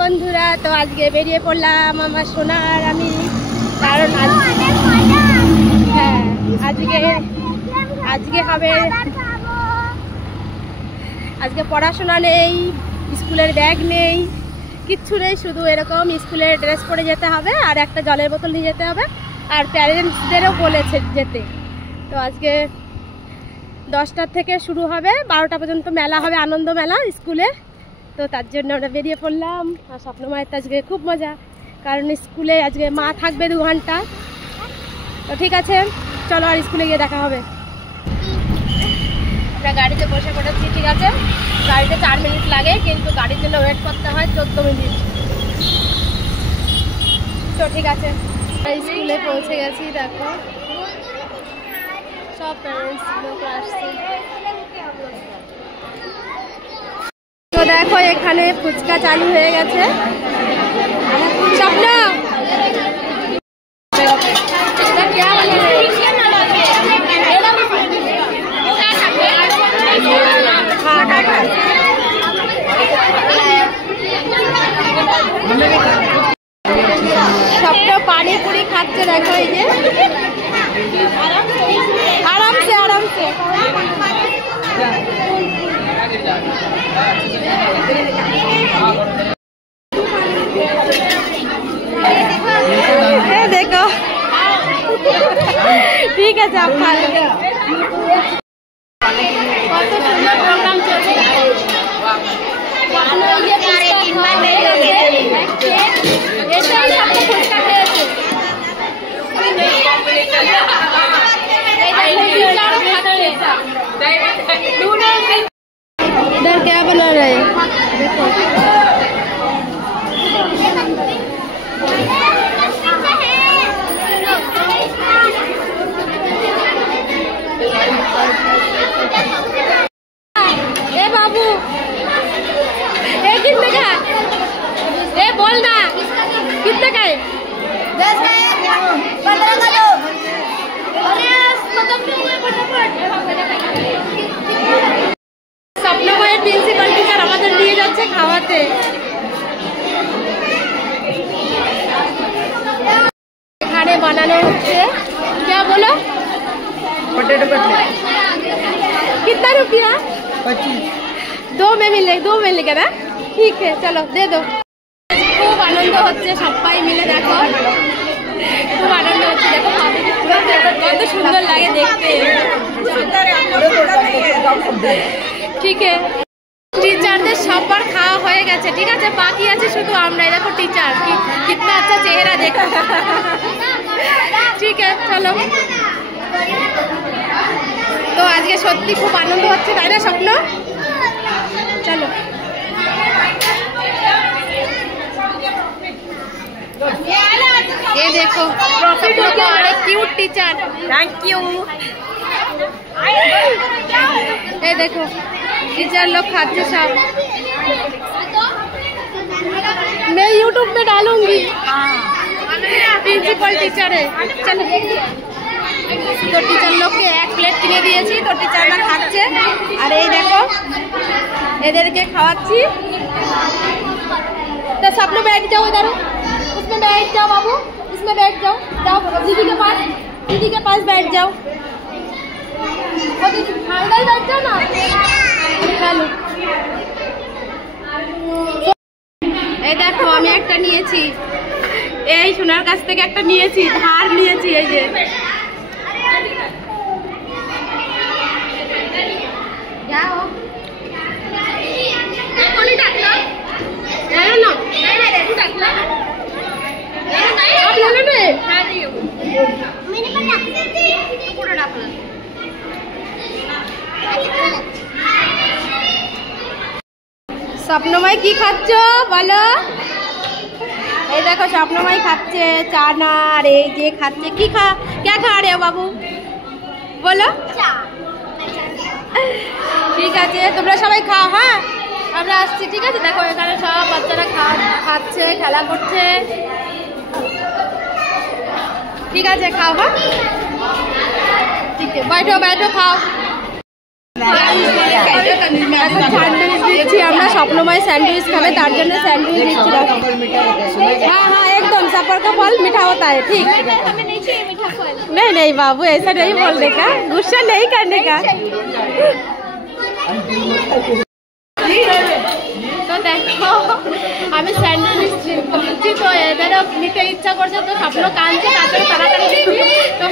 বন্ধুরা, তো আজকে বেরিয়ে পড়লাম আমার সোনা আর আমি, কারণ হ্যাঁ আজকে হবে, আজকে পড়াশোনা নেই, স্কুলের ব্যাগ নেই, কিচ্ছু নেই, শুধু এরকম স্কুলের ড্রেস পরে যেতে হবে আর একটা জলের বোতল নিয়ে যেতে হবে। আর প্যারেন্টসদেরও বলেছে যেতে। তো আজকে 10টা থেকে শুরু হবে, 12টা পর্যন্ত মেলা হবে, আনন্দ মেলা স্কুলে। তো তার জন্য আমরা বেরিয়ে পড়লাম। আর স্বপ্নমায়ের তো আজকে খুব মজা, কারণ স্কুলে আজকে মা থাকবে 2 ঘন্টা। তো ঠিক আছে, চলো আর স্কুলে গিয়ে দেখা হবে। আমরা গাড়িতে বসে পড়েছি, ঠিক আছে। গাড়িতে 4 মিনিট লাগে, কিন্তু গাড়ির জন্য ওয়েট করতে হয় 14 মিনিট। তো ঠিক আছে, স্কুলে পৌঁছে গেছি। দেখো সব প্যারেন্টস লোক আসছে। তো দেখো এখানে ফুচকা চালু হয়ে গেছে। স্বপ্ন স্বপ্ন পানিপুরি খাচ্ছে। দেখো এই যে আরামসে আরামসে। देखो ठीक है, आप खा लो। কত সুন্দর প্রোগ্রাম চলছে। इधर क्या बना रहे हैं? देखो ए बाबू, ए कितने का? ए बोल ना, कितने का है? 10 का है, 15 का दो। अरे खत्म क्यों हुए फटाफट? স্বপ্নময়ের প্রিন্সিপাল টিচার আমাদের নিয়ে যাচ্ছে খাওয়াতে। এখানে বানানো হচ্ছে, क्या बोलो? Potato cutlet. कितना रुपया? 25। 2 में मिलेगा ना? ठीक है, चलो दे दो। খুব আনন্দ হচ্ছে সবাই মিলে। দেখো খুব আনন্দ হচ্ছে। দেখো কত সুন্দর লাগে দেখতে। ঠিক আছে, টিচারদের সবার খাওয়া হয়ে গেছে, ঠিক আছে। বাকি আছে শুধু আমরা। দেখো টিচার কিतना अच्छा चेहरा देखो। ঠিক আছে, চলো। তো আজকে সত্যি খুব আনন্দ হচ্ছে, তাই না স্বপ্ন? চলো। ये देखो स्वप्न को अरे क्यूट टीचर, थैंक यू। ये देखो टीचर लोग खाते सब। मैं यूट्यूब में डालूंगी। प्रिंसिपल टीचर है। चलो, तो टीचर लोग के 1 प्लेट কিনে দিয়েছি। তো টিচাররা খাচ্ছে। আর এই দেখো এদেরকে খাওয়াচ্ছি। तो स्वप्न बैठ जाओ इधर, उसमें बैठ जाओ बाबू, इसमें बैठ जाओ। जाओ दीदी के पास बैठ जाओ। दीदी इधर बैठ जाओ ना। चलो, এই দেখো আমি একটা নিয়েছি, এই সোনার কাছ থেকে একটা নিয়েছি, ধার নিয়েছি। এই যে যাও এখনই ডাকলো। না একটু ডাকলো। স্বপ্নময় কি খাচ্ছ বলো? এই দেখো স্বপ্নময় খাচ্ছে চানা। আর এই যে খাচ্ছে কি क्या खा रहे हो बाबू বলো? ঠিক আছে, তোমরা সবাই খাও। হ্যাঁ, আমরা আসছি, ঠিক আছে। দেখো এখানে সব বাচ্চারা খাচ্ছে, খেলা করছে। ঠিক আছে, খাও। হ্যাঁ ঠিক আছে, बैठो खाओ। স্যান্ডউইচ দিচ্ছি আমরা, স্বপ্নময় স্যান্ডউইচ খাবে তার জন্য স্যান্ডউইচ দিচ্ছি। हाँ हाँ एकदम सफर का फल मीठा होता है ठीक। नहीं नहीं बाबू ऐसा नहीं बोलने का, गुस्सा नहीं करने का। তো দেখো আমি স্যান্ডউইচ দিচ্ছি, তো এদেরও নিতে ইচ্ছা করছে, তো স্বপ্ন কাঁদছে, তাড়াতাড়ি তাড়াতাড়ি তো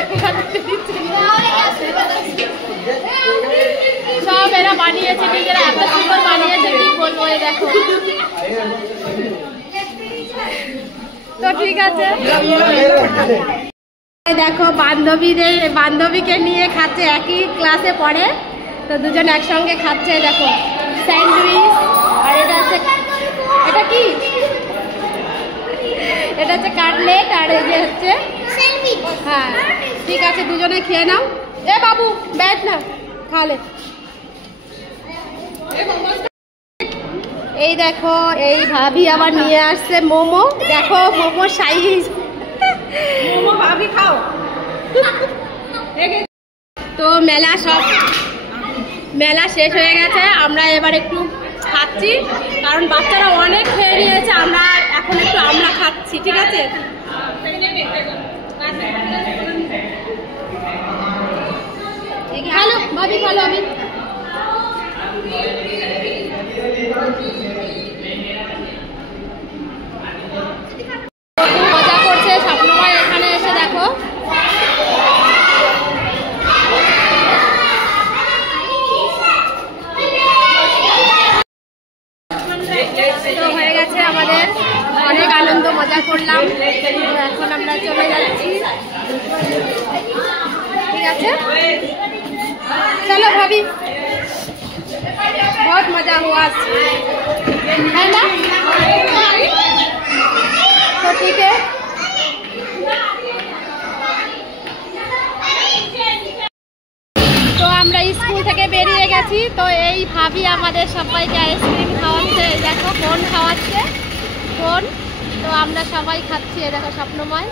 সব এরা বানিয়েছে, নিজেরা এত সুন্দর বানিয়েছে কি বলবো। এই দেখো তো ঠিক আছে, দেখো বান্ধবীকে নিয়ে খাচ্ছে, একই ক্লাসে পড়ে, তো দুজন একসঙ্গে খাচ্ছে। দেখো স্যান্ডউইচ, আর এটা হচ্ছে, এটা কি, এটা হচ্ছে কাটলেট, আর এই যে হচ্ছে হ্যাঁ ঠিক আছে, দুজনে খেয়ে নাও। এ বাবু ব্যাট না খালে। এই দেখো এই ভাবি আবার নিয়ে আসছে মোমো, দেখো মোমো সাইজ, মোমো ভাবি খাও। তো মেলা শেষ হয়ে গেছে, আমরা এবার একটু খাচ্ছি, কারণ বাচ্চারা অনেক খেয়ে নিয়েছে, আমরা এখন একটু আমরা খাচ্ছি, ঠিক আছে। ভালো ভাবি, ভালো আমি মজা করছে স্বপ্নময় এখানে এসে। দেখো তো হয়ে গেছে আমাদের, অনেক আনন্দ মজা করলাম, এখন আমরা চলে যাচ্ছি, ঠিক আছে। চলো ভাবি, बहुत मजा हुआ है ना, तो ठीक है। তো আমরা স্কুল থেকে বেরিয়ে গেছি, তো এই ভাবি আমাদের সবাইকে আইসক্রিম খাওয়াচ্ছে, দেখো কোন খাওয়াচ্ছে কোন, তো আমরা সবাই খাচ্ছি, দেখো স্বপ্নময়।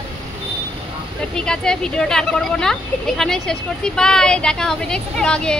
তো ঠিক আছে, ভিডিওটা আর করবো না, এখানেই শেষ করছি, বাই, দেখা হবে নেক্সট ব্লগে।